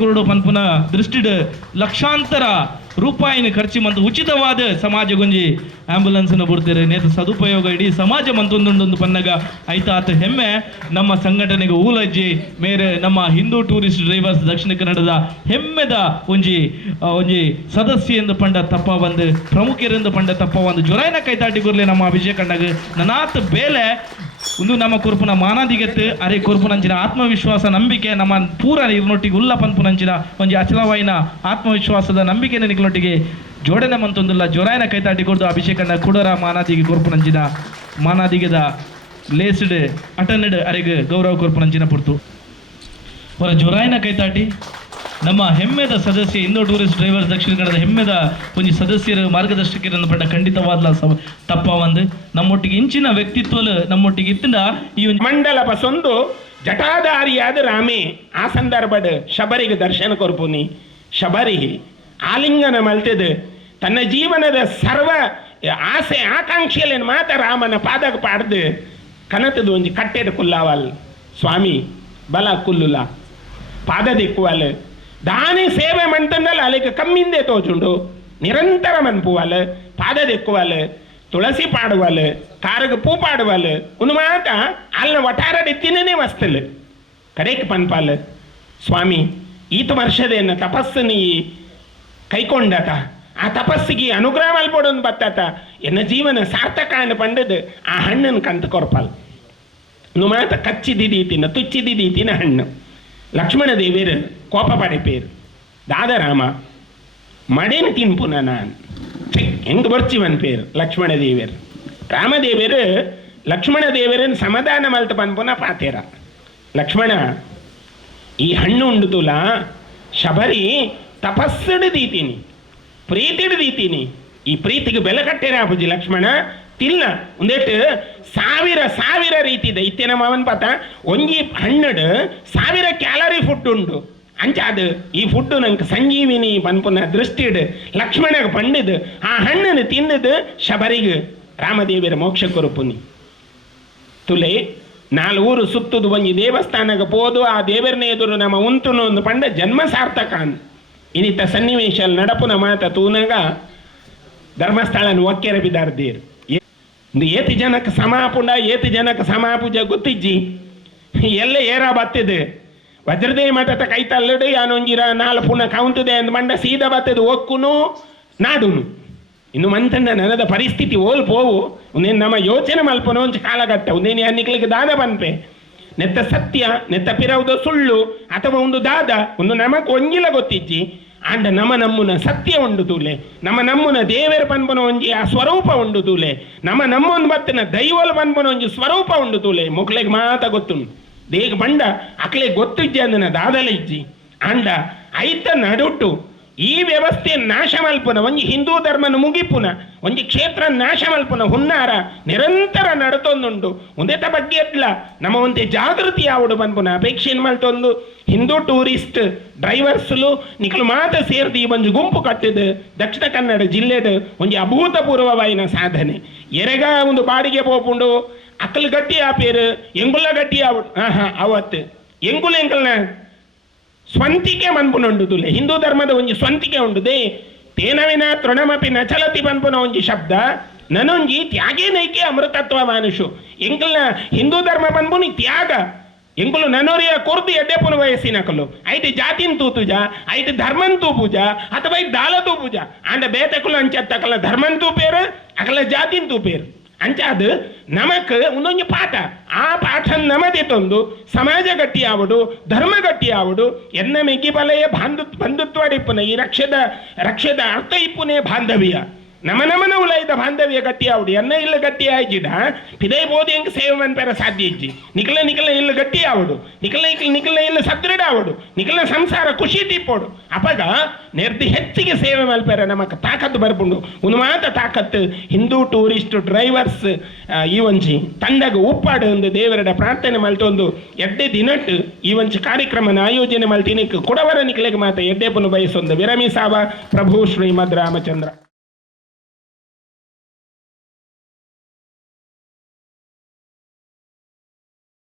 ಕುರುಡು ಪನ್ಪುನ ದೃಷ್ಟಿಡ್ ಲಕ್ಷಾಂತರ ರೂಪಾಯಿನ ಖರ್ಚು ಮಂತ್ ಉಚಿತವಾದ ಸಮಾಜ ಸಮಾಜಗೊಂಜಿ ಆಂಬ್ಯುಲೆನ್ಸ್ ಬರ್ತೀರಿ ನೇತ ಸದುಪಯೋಗ ಇಡೀ ಸಮಾಜ ಮಂತೊಂದೊಂದೊಂದು ಪನ್ನಗ ಐತಾತ ಹೆಮ್ಮೆ. ನಮ್ಮ ಸಂಘಟನೆಗೆ ಊಲಜ್ಜಿ, ಮೇರೆ ನಮ್ಮ ಹಿಂದೂ ಟೂರಿಸ್ಟ್ ಡ್ರೈವರ್ಸ್ ದಕ್ಷಿಣ ಕನ್ನಡದ ಹೆಮ್ಮೆದ ಒಂಜಿ ಒಂಜಿ ಸದಸ್ಯ ಎಂದು ಪಂಡ ತಪ್ಪ ಬಂದು ಪ್ರಮುಖರಿಂದ ಪಂಡ ತಪ್ಪ ಒಂದು ಜೊರಾಯ್ನ ಕೈತಾಟಿ ಗುರ್ಲೆ ನಮ್ಮ ವಿಜಯ ಕಂಡಾಗ ನನಾತ್ ಬೇಲೆ ಒಂದು ನಮ್ಮ ಕುರುಪುನ ಮಾನದಿಗೆತ್ತು, ಅರೆ ಕುರುಪುನಂಚಿನ ಆತ್ಮವಿಶ್ವಾಸ ನಂಬಿಕೆ, ನಮ್ಮ ಪೂರ ಇರ್ನೊಟ್ಟಿಗೆ ಉಲ್ಲ ಪನ್ಪುನಂಚಿನ ಒಂಜಿ ಅಚಲವಾಯಿನ ಆತ್ಮವಿಶ್ವಾಸದ ನಂಬಿಕೆ ನಿಕ್ಲೊಟ್ಟಿಗೆ ಜೋಡಣೆ ಮಂತೊಂದುಲ್ಲ, ಜೋರಾಯನ ಕೈತಾಟಿ ಕೊಡ್ದು ಅಭಿಷೇಕಣ್ಣ ಕುಡರ ಮಾನಾದಿಗೆ ಕುರುಪುನಂಚಿನ ಮಾನಾದಿಗದ ಲೇಸ್ಡ್ ಅಟನ್ಡ್ ಅರೆಗೆ ಗೌರವ ಕುರುಪುನಂಚಿನ ಪುರ್ತು. ಅವರ ಜೊರಾಯಿನ ಕೈತಾಟಿ. ನಮ್ಮ ಹೆಮ್ಮೆದ ಸದಸ್ಯ ಇಂದೋ ಟೂರಿಸ್ಟ್ ಡ್ರೈವರ್ಸ್ ದಕ್ಷಿಣ ಕನ್ನಡದ ಹೆಮ್ಮೆದ ಒಂದು ಸದಸ್ಯರ ಮಾರ್ಗದರ್ಶಕರನ್ನು ಪಡೆದ ಖಂಡಿತವಾದ್ಲ ತಪ್ಪ ಒಂದು. ನಮ್ಮೊಟ್ಟಿಗೆ ಇಂಚಿನ ವ್ಯಕ್ತಿತ್ವಲು ನಮ್ಮೊಟ್ಟಿಗೆ ಇತ್ತಿಂದ ಈ ಒಂದು ಮಂಡಲ ಬಸೊಂದು, ಜಟಾಧಾರಿಯಾದ ರಾಮೆ, ಆ ಸಂದರ್ಭದ ಶಬರಿಗೆ ದರ್ಶನ ಕೊರ್ಪುನಿ. ಶಬರಿ ಆಲಿಂಗನ ಮಲ್ತದ, ತನ್ನ ಜೀವನದ ಸರ್ವ ಆಸೆ, ಆಕಾಂಕ್ಷೆಯಲ್ಲಿ ಮಾತ್ರ ರಾಮನ ಪಾದಕ ಪಾಡ್ದು ಕನತದ ಒಂಜಿ ಕಟ್ಟೆದ ಕುಲ್ಲಾವಲ್. ಸ್ವಾಮಿ, ಬಲ ಕುಲ್ಲುಲ. ಪಾದ ದಿಕ್ಕುವಲ್. ದಾನಿ ಸೇವೆ ಮಂತಂದಲ್ಲ ಅಲ್ಲಿಗೆ ಕಮ್ಮಿಂದೆ ತೋಚುಂಡು. ನಿರಂತರ ಪಾದ ದಿಕ್ಕುವಲ್ ತುಳಸಿ ಪಾಡುವಲ್ ಕಾರಗ ಪೂ ಪಾಡುವಲ್ ಒಂದು ಮಾತ ಅಲ್ಲ ಒಟಾರ ದಿತ್ತಿನೇ ವಸ್ತಲ್ ಕಡೆಕ್ ಪನ್ಪಾಲ್ ಸ್ವಾಮಿ, ಈತ ವರ್ಷದೇನ ತಪಸ್ಸು ನೀ ಕೈಕೊಂಡತ. ಆ ತಪಸ್ಸಿಗೆ ಅನುಗ್ರಹ ಮಲ್ಪಡೋದು ಬತ್ತಾತ. ಎನ್ನ ಜೀವನ ಸಾರ್ಥಕ ಅಂಡ್ ಪಂಡದು ಆ ಹಣ್ಣನ್ನು ಕಂತು ಕೊರ್ಪಲ್. ನು ಮಾತ, ಕಚ್ಚಿದಿದೀತಿನ, ತುಚ್ಚಿದಿದೀತಿನ ಹಣ್ಣು. ಲಕ್ಷ್ಮಣ ದೇವಿಯರು ಕೋಪ ಪಡೆಪೇರು ದಾದರಾಮ, ಮಡೇನು ತಿನ್ಪುನ நான் எங்க ಬರ್ಚಿವನ್ பேர் ಲಕ್ಷ್ಮಣ தேவர் ರಾಮದೇವಿಯರು, ಲಕ್ಷ್ಮಣ ದೇವಿಯರನ್ನು ಸಮಾಧಾನ ಮಲ್ತ ಪನ್ಪುನ ಪಾತೇರ. ಲಕ್ಷ್ಮಣ, ಈ ಹಣ್ಣು ಉಂಡುತುಲ ಶಬರಿ ತಪಸ್ಸಿಡಿದೀತೀನಿ, ಪ್ರೀತಿಡಿದೀತೀನಿ. ಈ ಪ್ರೀತಿಗೆ ಬೆಲೆ ಕಟ್ಟೇರ ಅಪ್ಪುಜಿ ಲಕ್ಷ್ಮಣ ತಿಲ್ಲ ಒಂದೇಟು ಸಾವಿರ ಸಾವಿರ ರೀತಿ ದೈತ್ಯನ ಮಾವನ್ ಪಾತ, ಒಂಜಿ ಹಣ್ಣಡು ಸಾವಿರ ಕ್ಯಾಲರಿ ಫುಡ್ ಉಂಡು. ಅಂಚಾದು ಈ ಫುಡ್ಡು ನಂಗೆ ಸಂಜೀವಿನಿ ಪನ್ಪುನ ದೃಷ್ಟಿಡ್, ಲಕ್ಷ್ಮಣಗೆ ಪಂಡಿದು ಆ ಹಣ್ಣನ್ನು ತಿಂದದು ಶಬರಿಗೆ ರಾಮದೇವಿಯರ ಮೋಕ್ಷ ಕೊರುಪುನಿ ತುಲೆ ನಾಲ್ ಊರು ಸುತ್ತುದು ಒಂಜಿ ದೇವಸ್ಥಾನಕ್ಕೆ ಪೋದು, ಆ ದೇವರನ್ನ ಎದುರು ನಮ್ಮ ಉಂತುನು ಒಂದು ಪಂಡ ಜನ್ಮ ಸಾರ್ಥಕ ಅನ್ ಇನ್ನಿತ ಸನ್ನಿವೇಶ ನಡಪುನ ಮಾತ ತೂನಾಗ, ಧರ್ಮಸ್ಥಳನ ಒಕ್ಕೆರ ಬಿದ್ದಾರ್ದೀರ್ ಏತಿ ಜನಕ್ಕೆ ಸಮಾಪುಂಡ ಏತಿ ಜನಕ್ಕೆ ಸಮಾಪುಜ ಗೊತ್ತಿಜ್ಜಿ. ಎಲ್ಲ ಏರ ಬತ್ತಿದೆ? ವಜ್ರದೇ ಮಠದ ಕೈತಲ್ಲಡು ಯಾನೊಂಜಿರ ನಾಲ್ ಪುನ ಕೌಂತದೆ ಅಂದ್ ಮಂಡ ಸೀದಾ ಬತ್ತದು, ಒಕ್ಕುನು, ನಾಡುನು. ಇನ್ನು ಮಂತಂಡ ನನದ ಪರಿಸ್ಥಿತಿ ಓಲ್ ಪೋವು ಒಂದೇನು ನಮ್ಮ ಯೋಚನೆ ಮಲ್ಪನ ಒಂಚು ಕಾಲಘಟ್ಟ ಒಂದೇನು ಅನ್ನಿಕ್ಲಿಕ್ಕೆ ದಾದ ಬಂತೆ ನೆತ್ತ ಸತ್ಯ, ನೆತ್ತ ಪಿರವುದ ಸುಳ್ಳು, ಅಥವಾ ಒಂದು ದಾದ ಒಂದು ನಮಕ್ ಒಂಜಿಲ ಗೊತ್ತಿಜ್ಜಿ. ಆಂಡ ನಮ್ಮ ನಮ್ಮನ ಸತ್ಯ ಉಂಡು ತೂಲೆ ನಮ್ಮ ನಮ್ಮನ ದೇವರ ಪನ್ಪನ ಒಂಜಿ ಆ ಸ್ವರೂಪ ಉಂಡು ತೂಲೆ ನಮ್ಮ ನಮ್ಮೊಂದು ಬತ್ತಿನ ದೈವಲ್ ಪನ್ಪನ ಒಂಜಿ ಸ್ವರೂಪ ಉಂಡು ತೂಲೆ, ಮುಕ್ಲೆಗೆ ಮಾತ ಗೊತ್ತುಂಡು ದೇಗ ಬಂಡ ಅಕ್ಲೆ ಗೊತ್ತಿಜ್ಜಿ ಅಂದನ ದಾದಲ ಇಜ್ಜಿ ಅಂಡ ಐತ ನಡುಟ್ಟು, ಈ ವ್ಯವಸ್ಥೆ ನಾಶ ಮಲ್ಪುನ ಒಂಜಿ ಹಿಂದೂ ಧರ್ಮನ ಮುಗಿಪುನ, ಒಂಜಿ ಕ್ಷೇತ್ರ ನಾಶ ಮಲ್ಪುನ ಹುನ್ನಾರ ನಿರಂತರ ನಡತೊಂದುಂಡು ಒಂದೇತ ಬಗ್ಗೆ ಎತ್ಲ ನಮ್ಮ ಒಂದು ಜಾಗೃತಿ ಆವಡು ಬಂದ್ಪುನ? ಅಪೇಕ್ಷೆ ಮಲ್ತೊಂದು ಹಿಂದೂ ಟೂರಿಸ್ಟ್ ಡ್ರೈವರ್ಸ್ಲು ನಿಕ್ಲು ಮಾತ ಸೇರ್ದು ಈ ಒಂದು ಗುಂಪು ಕಟ್ಟಿದ ದಕ್ಷಿಣ ಕನ್ನಡ ಜಿಲ್ಲೆದ ಒಂಜಿ ಅಭೂತಪೂರ್ವವಾಯಿನ ಸಾಧನೆ. ಎರೆಗ ಒಂದು ಬಾಡಿಗೆ ಪೋಪುಂಡು ಎಂಗುಲ ಗಟ್ಟಿ ಆವಡು ಹಾ ಹಾ, ಅವತ್ತು. ಎಂಗುಲ ಎಂಕಲ್ನ ಸ್ವಂತಿಕೆ ಮನ್ಪು ತುಲೆ ಹಿಂದೂ ಧರ್ಮದ ಒಂಜಿ ಸ್ವಂತಿಕೆ ಉಂಡುದೆ. ತೇನವಿನ ತೃಣಮಪಿ ನ ಚಲತಿ ಪನ್ಪುನ ಒಂಜಿ ಶಬ್ದ. ನನೊಂಜಿ ತ್ಯಾಗೇ ನೈಕೆ ಅಮೃತತ್ವ ಮಾನುಷು. ಹಿಂದೂ ಧರ್ಮ ಪನ್ಪುನಿ ತ್ಯಾಗ. ಎಂಕುಲು ನನೋರಿಯ ಕೊರ್ದು ಎಡ್ಡೆ ಪುನ ವಯಸ್ಸಿನಕಲು ಐಟಿ ಜಾತಿನ್ ತೂತುಜ ಐಟಿ ಧರ್ಮನ್ ತೂಪುಜ ಅಥವಾ ದಾಲ ದಾಲ ತೂಪುಜ ಆಂಡ ಬೇತಕುಲು ಅಂಚತ್ತಕಲ ಧರ್ಮನ್ ತೂಪೇರು ಅಕಲ ಜಾತಿನ್ ತೂಪೇರು ಅಂಚಾದು ನಮಕ್ ಒಂದೊಂದು ಪಾಠ. ಆ ಪಾಠ ನಮದೆ ತಂದು ಸಮಾಜ ಗಟ್ಟಿ ಆವಡು ಧರ್ಮ ಗಟ್ಟಿ ಆವಡು ಎನ್ನ ಮೆಗಿ ಬಲೆಯ ಬಾಂಧು ಬಂಧುತ್ವ ಈ ರಕ್ಷದ ರಕ್ಷದ ಅರ್ಥ ಇಪ್ಪುನೇ ಬಾಂಧವ್ಯ. ನಮನ ಉಲೈದ ಬಾಂಧವ್ಯ ಗಟ್ಟಿ ಆವಡು ಎನ್ನ ಇಲ್ಲ ಗಟ್ಟಿ ಆಯ್ಜಿಡ ಪಿದೈ ಬೋಧಿ ಹೆಂಗ್ ಸೇವೆ ಮನ್ಪೇರ ಸಾಧ್ಯ ಇಜ್ಜಿ? ನಿಖಲ ನಿಖಲ ಇಲ್ಲ ಗಟ್ಟಿ ಆವಡು, ನಿಖಲ ನಿಖಲ ನಿಖಲ ಇಲ್ಲ ಸದೃಢ ಆವಡು, ನಿಖಲ ಸಂಸಾರ ಖುಷಿ ತಿಪ್ಪೋಡು ಅಪಗ ನಿರ್ದಿ ಹೆಚ್ಚಿಗೆ ಸೇವೆ ಮಲ್ಪೇರ ನಮಕ್ ತಾಕತ್ತು ಬರ್ಬುಂಡು ಒಂದು ಮಾತ ತಾಕತ್ತು, ಹಿಂದೂ ಟೂರಿಸ್ಟ್ ಡ್ರೈವರ್ಸ್ ಈ ಒಂಜಿ ತಂಡಗ ಉಪ್ಪಾಡು ಒಂದು ದೇವರಡ ಪ್ರಾರ್ಥನೆ ಮಲ್ತೊಂದು ಎಡ್ಡೆ ದಿನಟ್ ಈ ಒಂಜಿ ಕಾರ್ಯಕ್ರಮನ ಆಯೋಜನೆ ಮಲ್ತಿನಿಕ್ ಕೊಡವರ ನಿಖಲೆಗೆ ಮಾತ ಎಡ್ಡೆ ಪುನು ಬಯಸೊಂದು. ವಿರಮಿಸಾವ ಪ್ರಭು ಶ್ರೀಮದ್ ರಾಮಚಂದ್ರ.